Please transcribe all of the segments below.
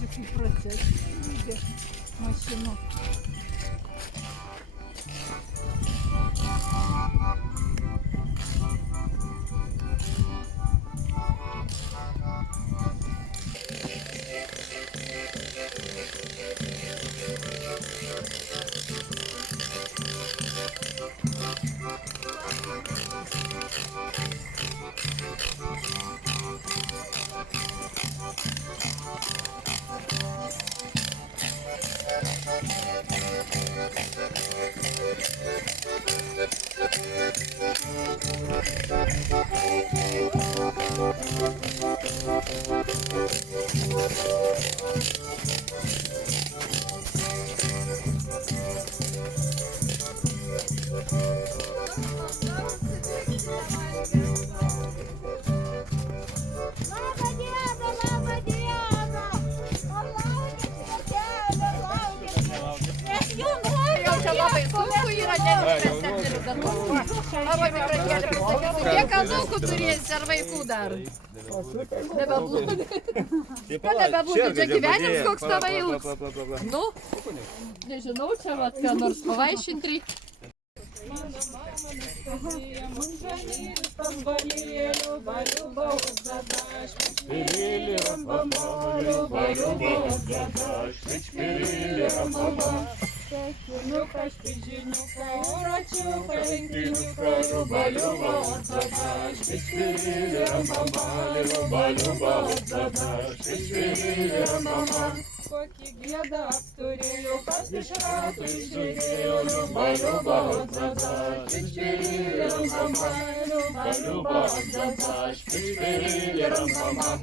Такий процес йде машину. Як азовку турється, рвайку дар. Тебе буде джеківяням, скок ставають. Ну, не жіноча матка, норсповай щентрі. Кунюка, шпиджинюка, урачука, ленькинюка, люба-люба, от задаш, шпиджбили, рамбамали, люба-люба, от задаш, шпиджбили, рамбама. Коки геда обтурил, поспишь рату, шпиджбили, люба-люба, от задаш, шпиджбили, рамбама, люба-люба, от задаш, шпиджбили, рамбама.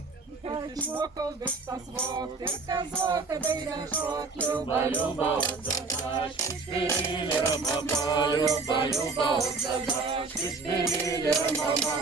Шмокал без tasvok, казок, бейдашок, люба-люба, от задаш, шпиджбили, рамбама, люба-люба, от задаш, шпиджбили, рамбама.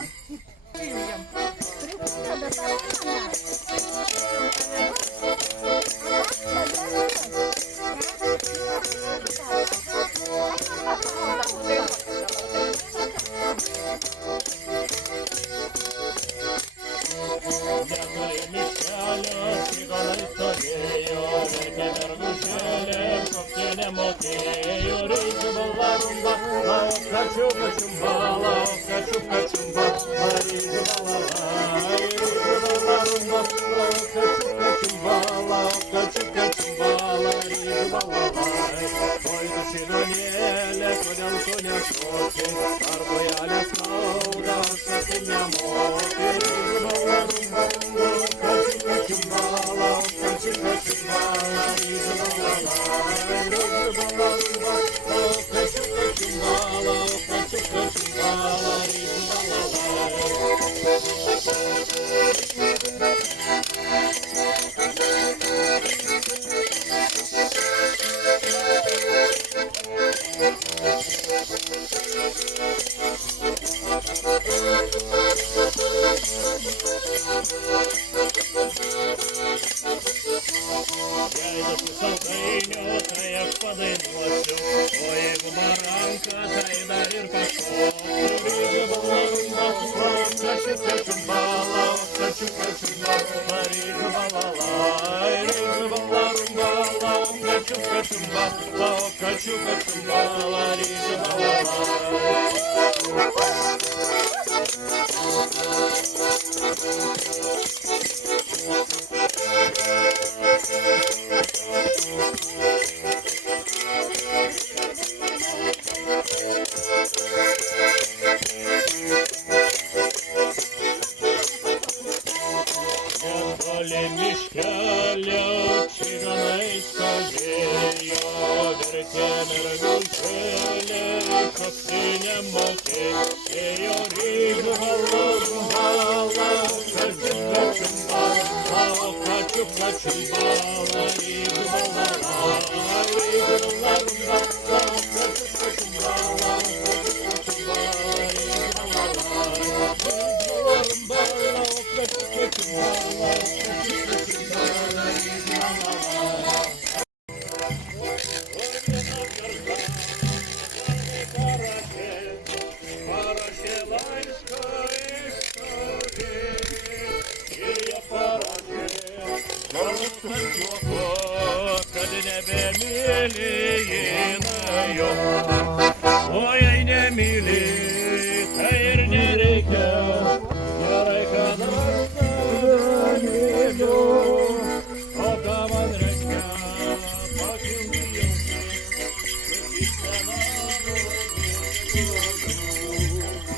Netoli miškelio čigonai stovėjo, verkė mergužėlė, šoktinė mokė, ėjo rygala, rumbala, kačiuka čiumbala, o kačiuka čiumbala, rygala, rygala, rumbala, kačiuka čiumbala, kačiuka čiumbala, rygala, rumbala, kačiuka čiumbala. Kad nebemyli jinai jo, o jei nemyli, tai ir nereikia, gerai, kad aš tave myliu, o ką man reikia, pakilti jauti, ir kiekvienam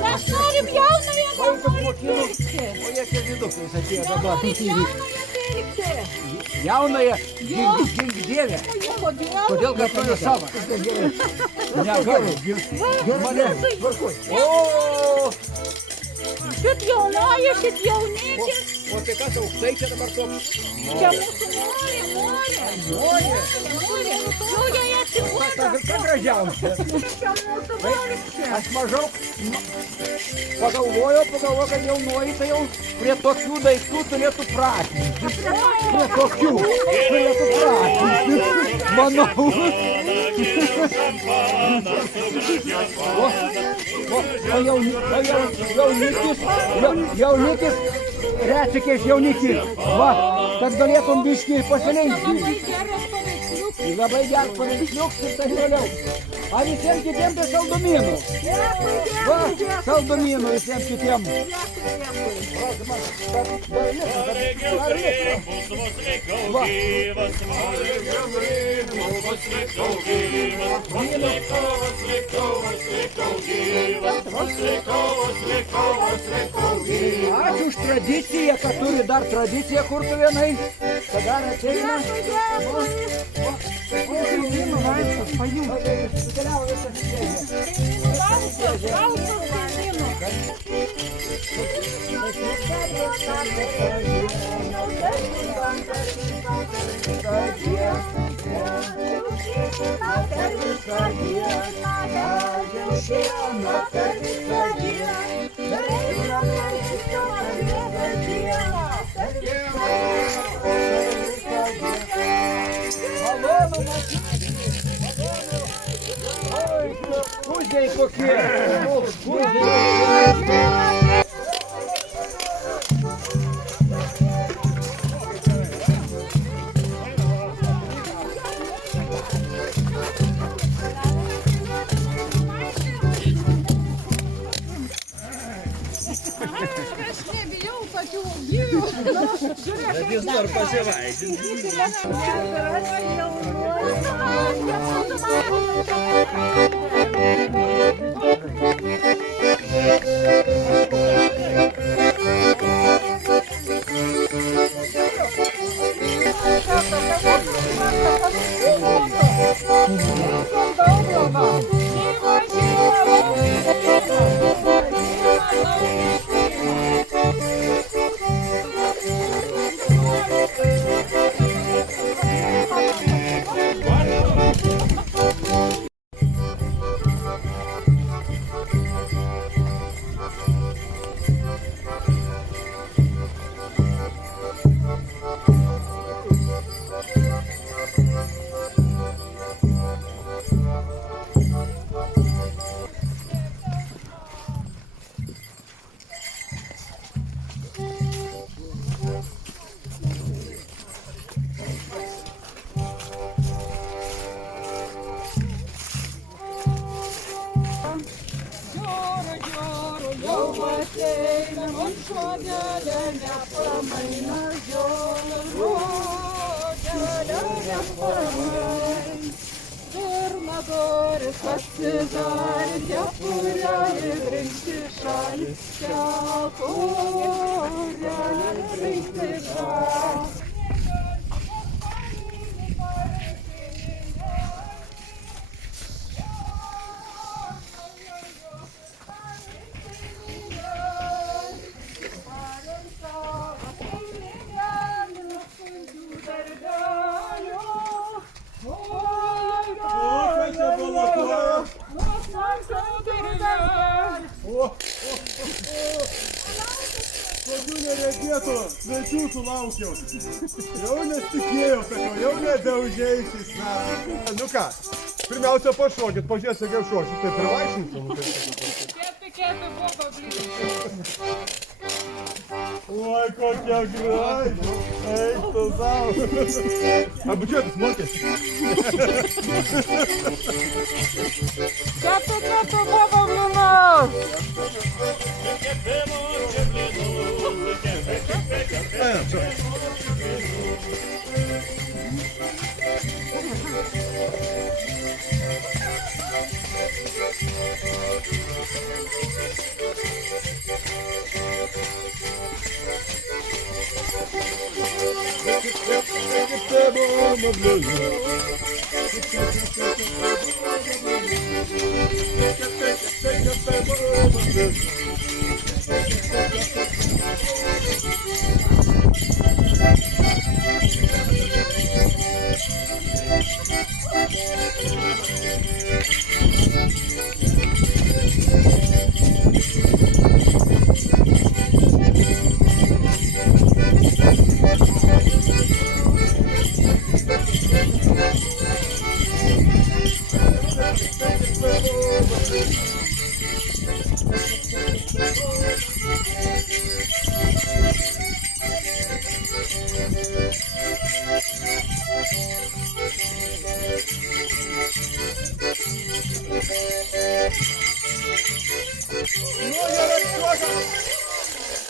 Mes norim jaunąją pirkti. O jie čia vidukais atėjo dabar. Norim jaunąją pirkti. Jaunąją gink dievę. Kodėl kad tu savo? Negaliu. Mane tvarkoj. O! Šit jaunoji, šit jaunikis. O tai kas aukštai čia dabar toks? Čia mūsų nori. Jau jie atsibuoda. Ką gražiausia. Čia mūsų vargšė. Aš maždaug pagalvojau, kad jaunoji tai jau prie tokių daiktų turėtų pratinti. Prie tokių turėtų pratinti. Manau. Jaunikis, retsikės jaunikis, va, kad galėtum biškį pasilenkti. Labai geras paveiksliuks ir taip toliau. A visiems kitiems tai saldumynų. Va, saldumynų visiems kitiems. Ačiū už tradiciją, kad turi dar tradiciją kurtuvėnai. Kad dar ateina. Sukeliavo visas Kuźniej kokie! Aš nebijau tokių gyvių. Bet jis nori pasivaikinti. einam ant šuodelio, nepamaina jonas žodelio, nepamaina. Pirma duris atsidarė, kepurelė rinkti šalį, kepurelė rinkti šalį. Kokių nereikėtų, svečių sulaukiau. Jau nesitikėjau, sakau, jau nebeužėjai šiais metais. Nu ką, pirmiausia pašokit, pažiūrėsiu, kaip šoksit, tai privaišinsiu. Kepi, boba, blyti. Oi, kokia graži. Eik tu savo. A bučiuotis mokėsi. Kepi, boba, blinas.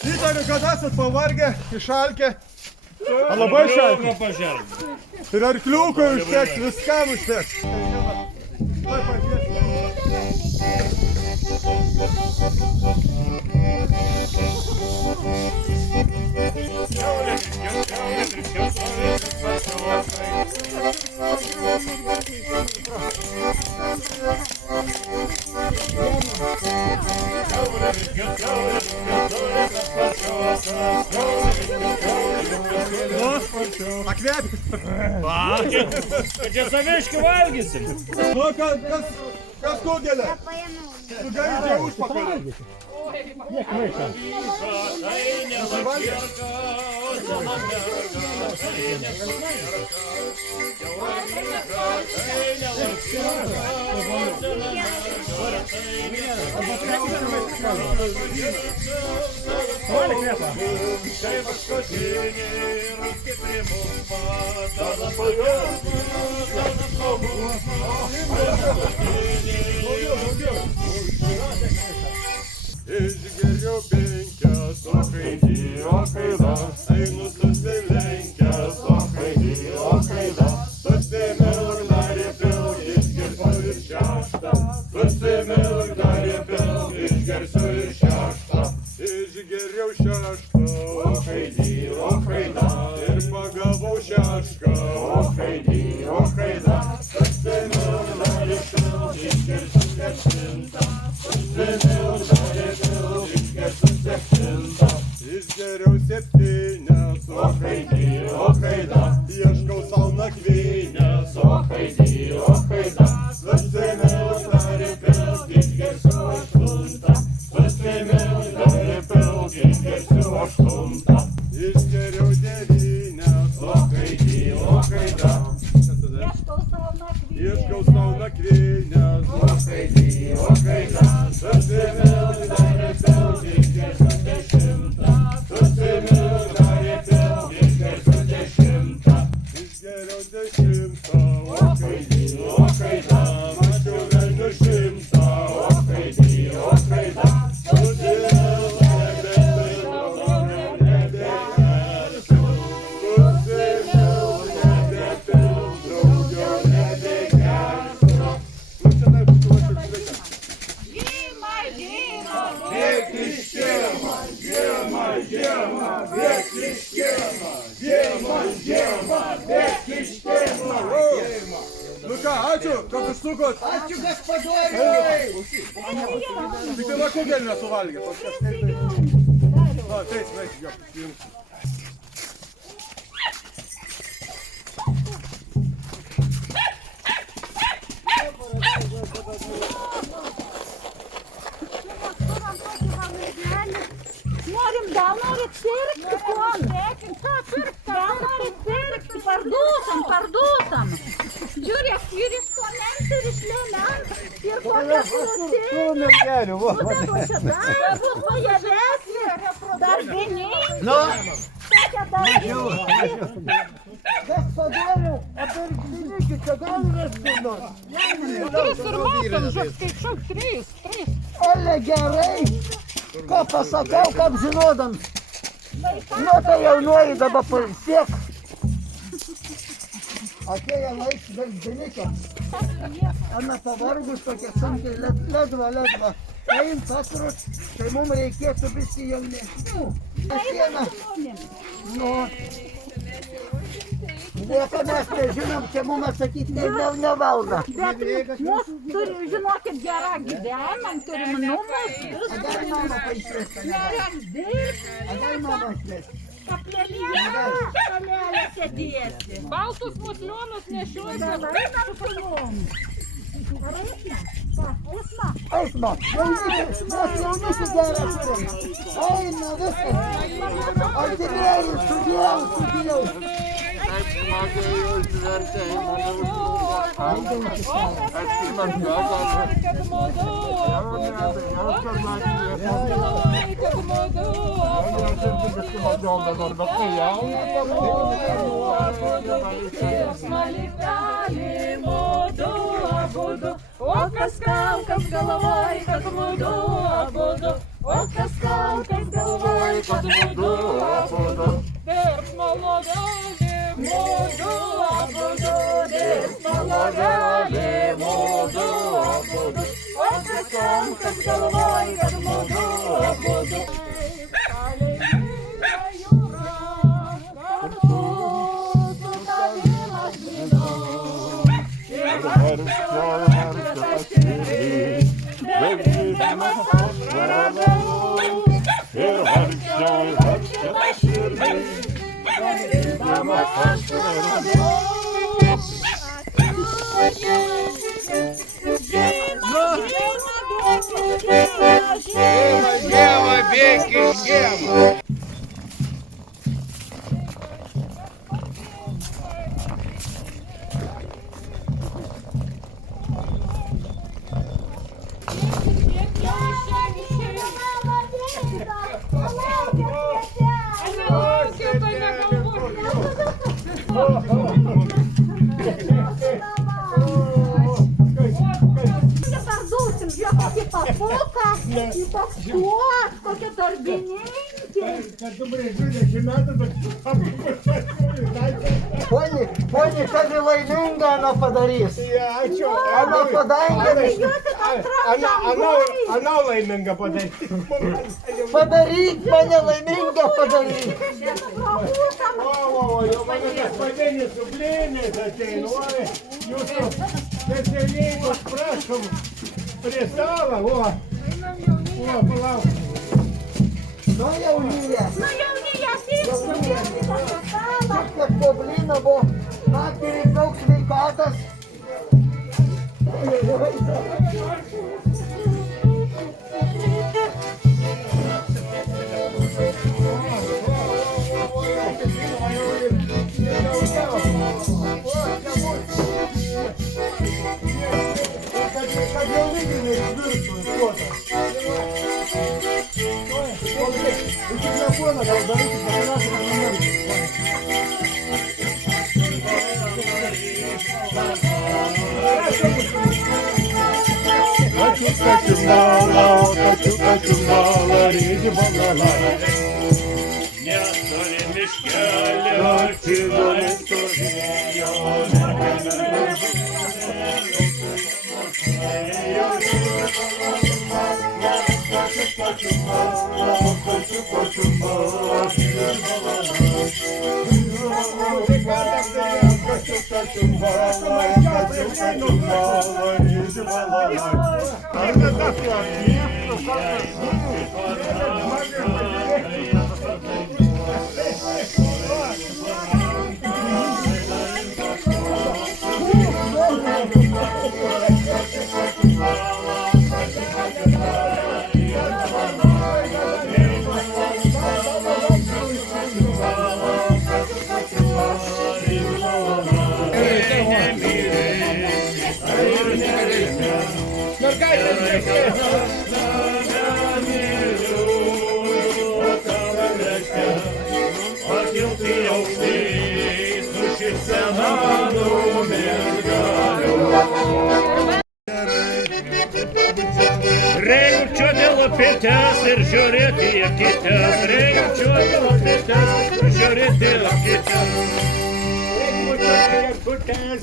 Įtariu, kad esat pavargę, išalkę. Ar labai šalkę? Ir arkliukų užteks, viskam užteks. Tuoj Akvėpį. Čia saviškai valgysim. Nu, kas kugelė? Tu gali čia užpakalį. Išgeriu penkias, o kaidį, o kaida, einu susilenkęs, o kaidį, o kaida, susimilk darė pilk, išgersiu ir šeštą, susimilk darė pilk, išgersiu ir šeštą, išgeriau šeštą, o kaidį, o kaida, ir pagavau šešką, o kaidį, o kaida, susimilk darė pilk, išgersiu septintą, susimilk darė pilk, išgersiu septintą, išgeriau septynias, o kaidį, o kaida, ieškau sau nakvynės, o kaidį, o kaida, susimilk darė pilk, išgersiu aštuntą, susimilk darė pilk, išgersiu aštuntą, išgeriau devynias, o kaidį, o kaida, ieškau sau nakvynės, o kaidį, o kaida, susimilk darė pilk, išgersiu dešimtą, susimilk darė pilk, išgersiu dešimtą, išgeriau dešimtą, o kaidį, o kaida, mačiau velnių šimtą, o kaidį, o kaida, susimilk darė ką, ačiū, kad užsukot. Ačiū gaspadoriui. Tik tai nuo kugelį nesuvalgė. Na, taip, jo, prisijungsiu. Norim, gal norit pirkti, kon? Ką pirkti? Gal norit pirkti? Parduotam. Žiūrėk, ir instrumentai, ir išlėment, ir kokią krūtį. Mergelių, va. Bus pajavesnė, darbiniai. Nu, Tokia darbiniai. gaspadoriau, apirkdinykite, gal rasti nors. Tris ir matom, žiūrėk, skaičiau, trys. Ole gerai. Ką pasakau, kaip žinodams. Nu, tai jaunuoji dabar pailsėk. Atėjo laiks darbinikę. Ana pavargus tokia sunkiai, ledva. Paim patrus, tai mums reikėtų biškį jaunesnių. Sieną. Nu. Nieko mes nežinom, čia mums atsakyti nevalda. Bet mus turi, žinokit, gerą gyvenimą, turim numus. A gal mama paaiškės, kad Nereiks dirbti. A gal mama išlės. Kaplėlėje šalelė sėdėsi. Baltus muslionus nešioja. Einam su jom. Ar eisme? Eisme? Eisma, jaunisi, mes jaunisi gerą turim. Eina viskas. Artimieji, sudėjau. O kas kalkas galvoj, kad mudu abudu. O kas kalkas galvoj, kad mudu abudu. Dirb malodami, mudu abudu. Dirb malodami, mudu abudu. O kas kalkas galvoj, kad mudu abudu. Palei jūrą, kartu su tavim aš gyvenu. Parduosim, žiūrėk, kokį papuką, į pakštuot, kokie darbininkė. Poni, kad laiminga Ana padarys. Ana padarys. Ana laiminga padarys. Padaryk mane laimingą padaryk. Jau mane gaspadienis su blynais ateina, oi, jūsų specialybos prašom prie stalo, o, palauk. Nu jaunyje. Sėskime prie stalo. Kad po blyno buvo naktį daug sveikatas. Kad jaunikį neišvirstų iš puotą. Iki telefoną gal daryti, pasirašymą numerį. Kačiumbala, rygi banala. Netoli miškelio, atsidūrė stovėjo. Kačiumbala, Мало ріже балалай. Reikia čia dėl apėtės ir žiūrėti į kitas. Reikia čia dėl apėtės ir žiūrėti į kitas.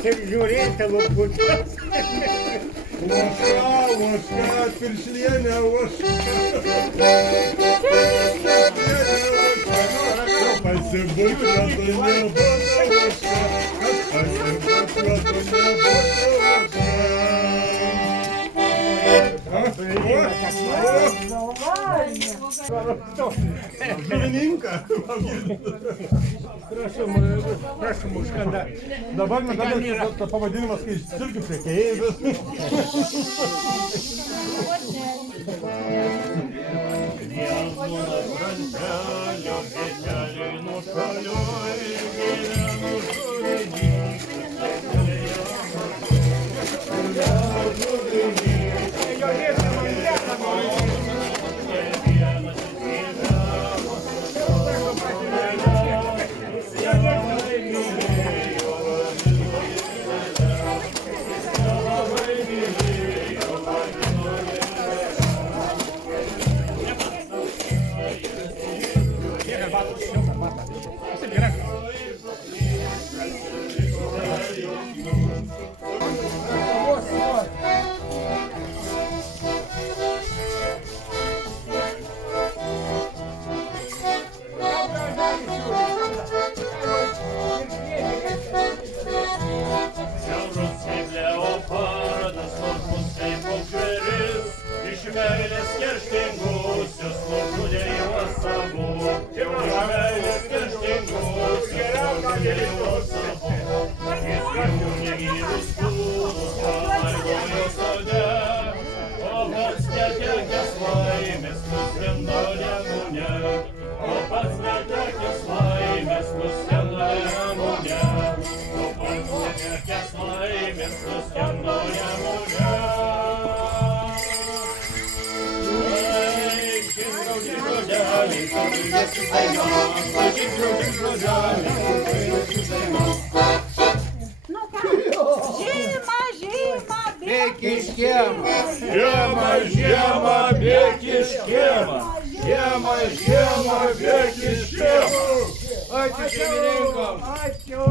Ir žiūrėti loputės. Ožka, piršlienė, ožka. Pasibūk, kad tu nebūtų ožka. Pasibūk, kad tu nebūtų ožka. Žuvininką. Prašom, užkanda. Dabar negali pavadinimas, kai silkių prekeivis. Žiemą, bėk iš kiemo. Žiemą, bėk iš kiemo. Ačiū šeimininkam. Ačiū.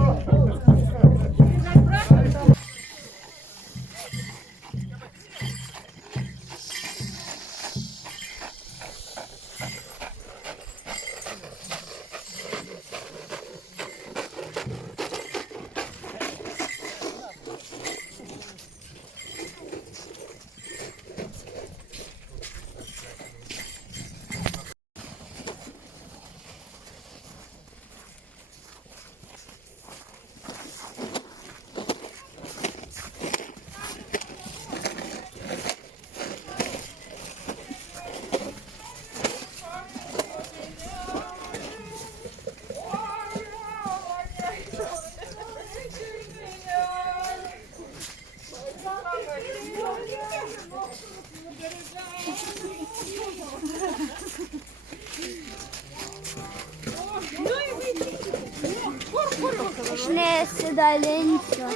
Aš nesidalinsiu.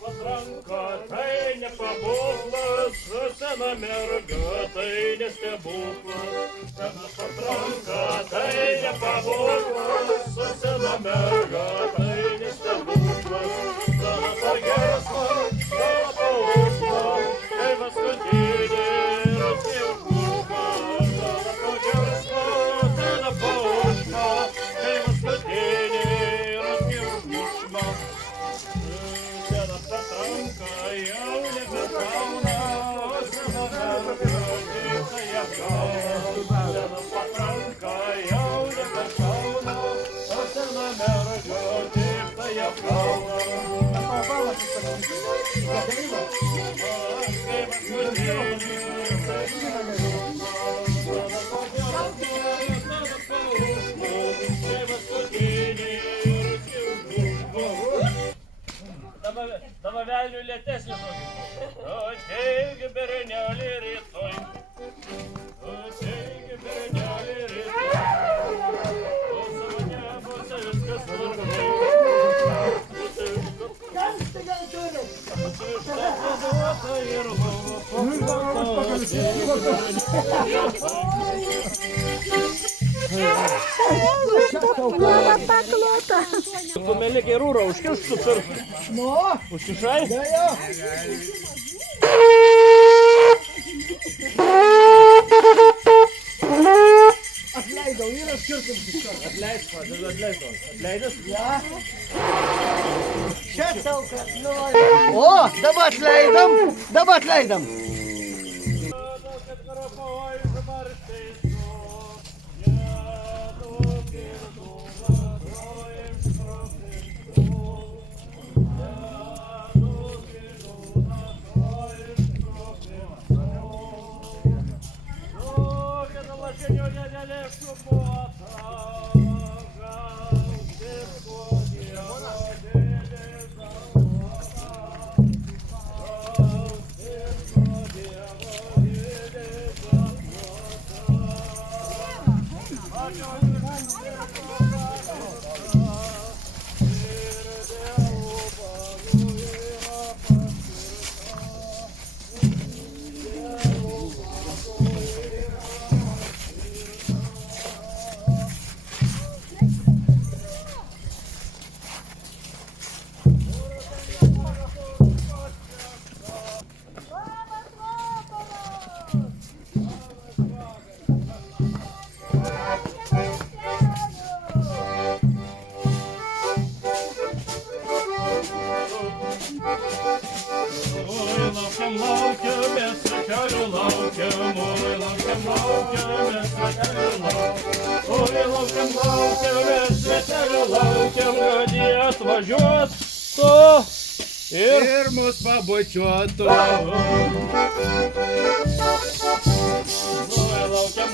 Patranka, tai ne pabūklas, sena merga, tai nestebuklas. Sena patranka, tai ne pabūklas, sena merga, tai nestebuklas. Sena pagersma, sena paukšma, tai paskutinė rūpniukuka. Sena pagersma, sena paukšma, tai paskutinė rūpniukuka. моя впала. Dabar velnių lėtesnį žodį. Ateik bernelį rytoj. Ateik bernelį rytoj. O savo nebose viskas tvarkoj. Ištapaduota ir Kumelį rūrą užkištų pirštų. Užkišai? Atleidau, yra skirtumas. Atleidęs? Ja. Čia tau, kad nori. O, dabar atleidam. Atvažiuotų ir mus pabučiuotų.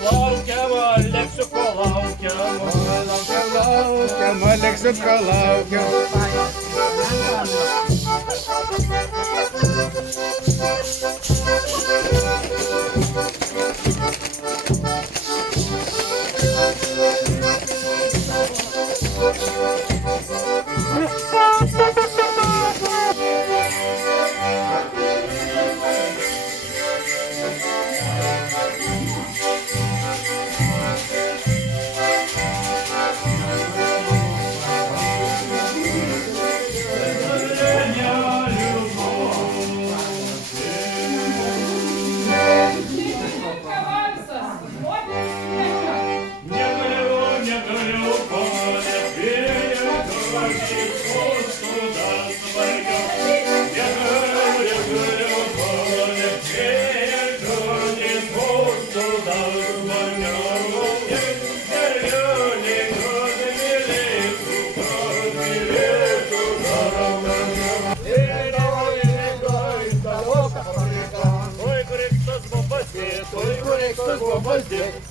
Laukiam, liksiu ko laukiam. Laukiam, liksiu ko laukiam.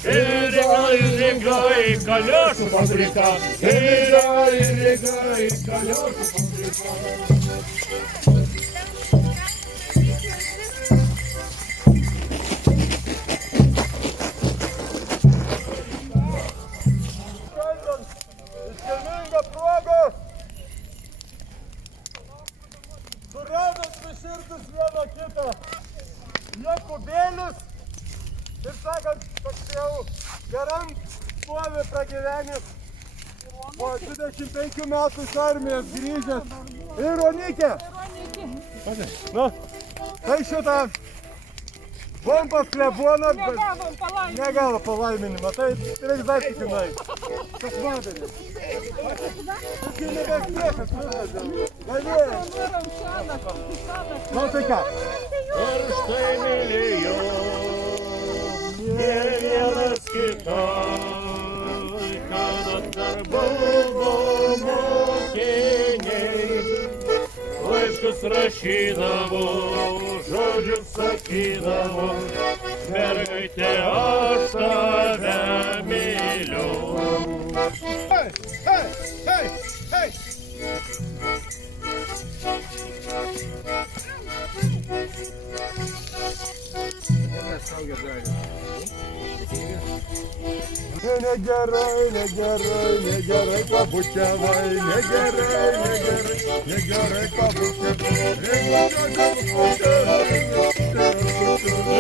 Ir kaliošų fabrika. Ir kaliošų fabrika. Iškilminga proga suradot viširdus vieną kitą. Jokubėlis, taip sakant, toks jau geram stovi pragyvenęs, po 25 metų iš armijos grįžęs. Ir Ronikė. Nu, tai šitą Bompas kleboną, bet negavo palaiminimą, tai reiks dar tikinai. Tas modelis. Tas jau nebespėkas, galėjai. Nu tai ką? Ir štai mylėjau, ne vienas kitai, kada dar buvo mokiniai. laiškus rašydavo, žodžius sakydavo, mergaitė aš tave myliu. Hei, hei, hei, hei. Negerai, negerai, negerai pabučiavai, negerai pabučiavai.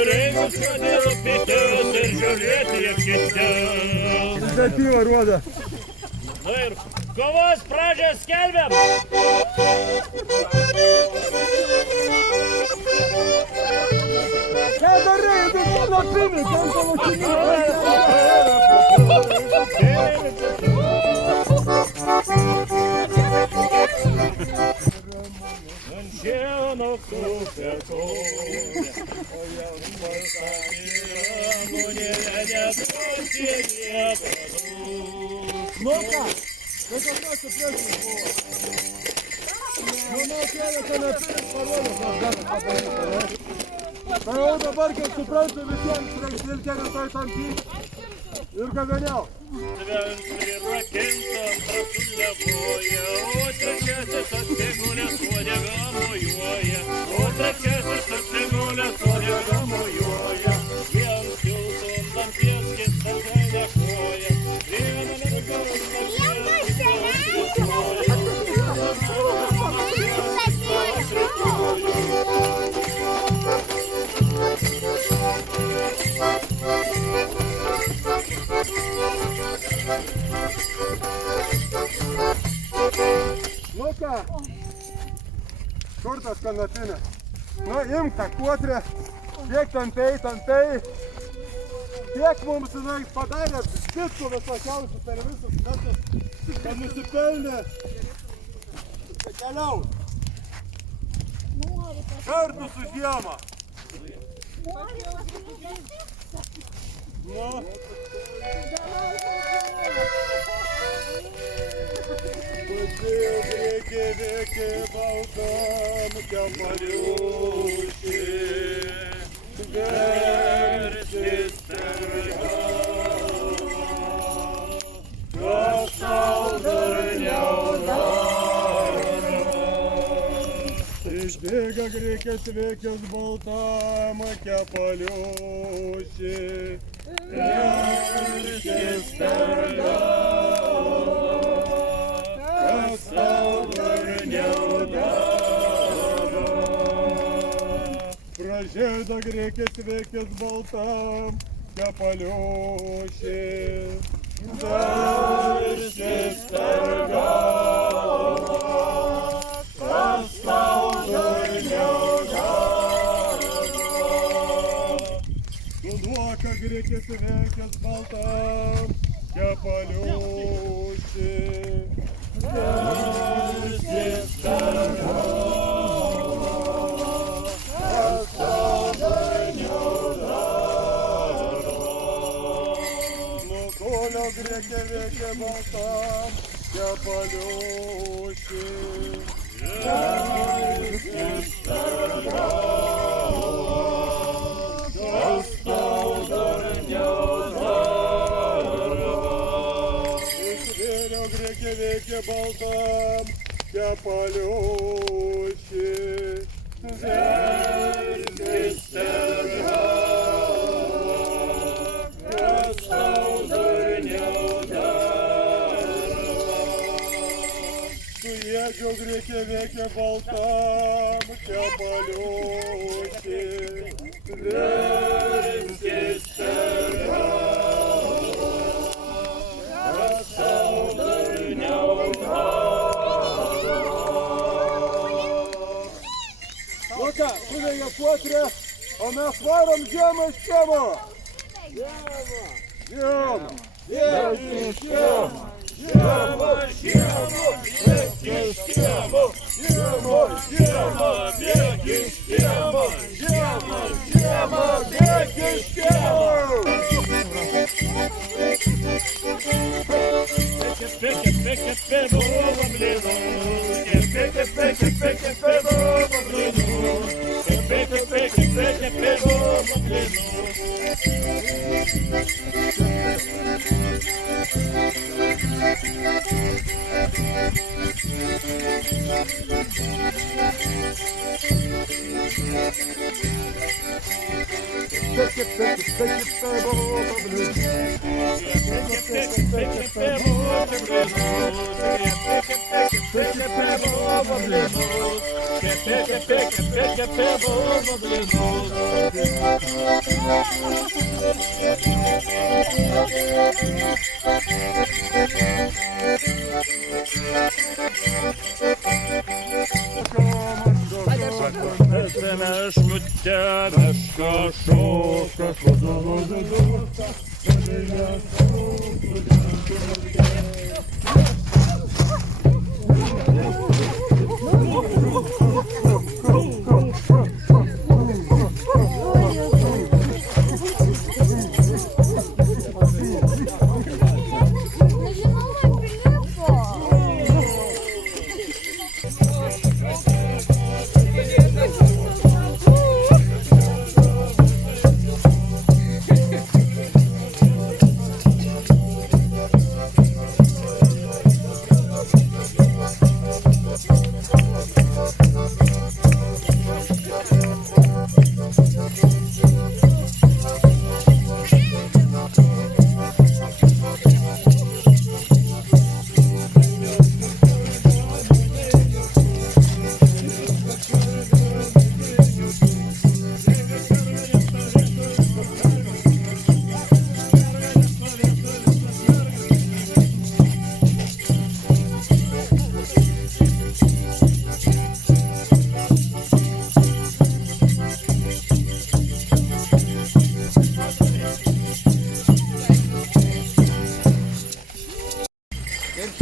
Reikia dėl pitės ir žiūrėti į kites. Iniciatyva rodo. Na ir kovos pradžią skelbiam. Ką darai, tu mano pini, ten tavo Ant šieno kupė koja, o jaunų pasakė ramunėlė neduoti niekadų. Nu ką, tai kas suprasime buvo. Mano kėlė, kad neturim parodos, aš galiu padaryti, ne? Tai jau dabar, kaip suprantu, visiems reiks vilkė rytoj tampyti ir gaveniau. Svens prirakinta antra sulevoja, o trečiasis atsigulęs uodegą mojuoja, o trečiasis atsigulęs uodegą mojuoja. Jiems kiltum danties, kitas nekvoja, vieną negalus Nu ką, kur tas kanapinė? Nu imk tą kuotrę, kiek tampiai, tiek mums jinai padarė visko visokiausių per visus metus, kad nusipelnė keliaut. Kartu su žiema. Nu. Rėkė baltam kepaliuši, versis per galvą, kas tau dar neudaro. Išbėga grėkės vėkės baltam kepaliuši, versis per galvą. Kas tau dar neudaro. Pražėda grėkės vėkės baltam kepaliuši, versis per galvą. Kas tau dar neudaro. Suduoka grėkės vėkės baltam kepaliuši, versis per galvą, kas tau dar neudaro. Nuo tolio grėkė vėkė baltam kepaliuši, versis per galvą, kas tau dar neudaro. Grėkė vėkė baltam kepaliuši, versis per galvą, kas tau dar neudaro. Su ėdžio grėkė vėkė baltam kepaliuši, versis per galvą, kas tau dar neudaro. Nu ką, sudėja kuotrę, o mes varom žiemą iš kiemo. Žiemą, žiemą, žiemą, žiemą, žiemą, bėk iš kiemo. Žiemą, žiemą, bėk iš kiemo. Žiemą, žiemą, bėk iš kiemo. Pekė, pekė, pėdo, Meškutė, meška šoka,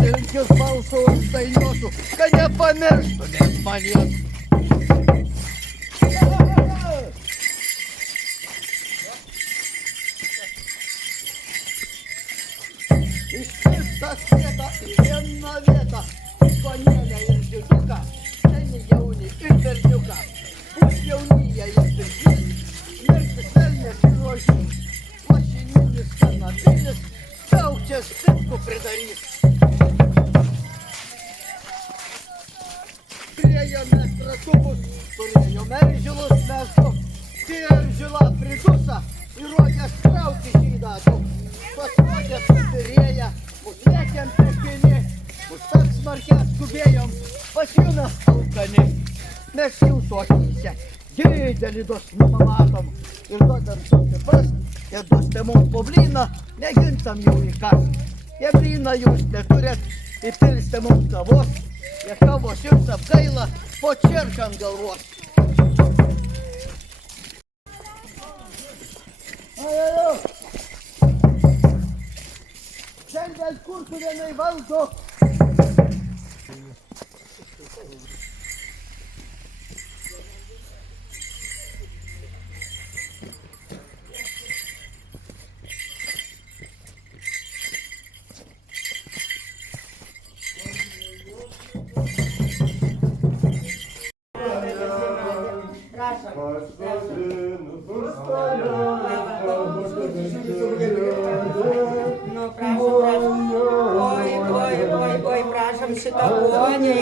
Linkiu balsų uždainuotų, kad nepamirštumėt manęs. Iškirstas vieta į vieną vietą, panelę ir džiugiuką, seni jauni ir berniuką, pusjaunyje ir pirkys, mirtis velnės ir rožys, lašininis kanapinis, daug čia stitkų pridarys. Priejome stratubus, turėjome eržilus mesu, kai eržila pridusa, įrodės traukį žydatų. Pasirodė subirėję, mus lėkėm pekini, mus tak smarkiai skubėjom, pas jūną alkani. Mes jūsų akyse didelį dosnumą matom ir duodam suprast, kad dusite mums po blyną, negintam jau į kas. Jei blyną jūs neturėt, įpilsite mums kavos, jei kavos jums apgaila, po čerką ant galvos. Alio! Šiandien kurtuvėnai valdo. Ой, prašom šitą ponį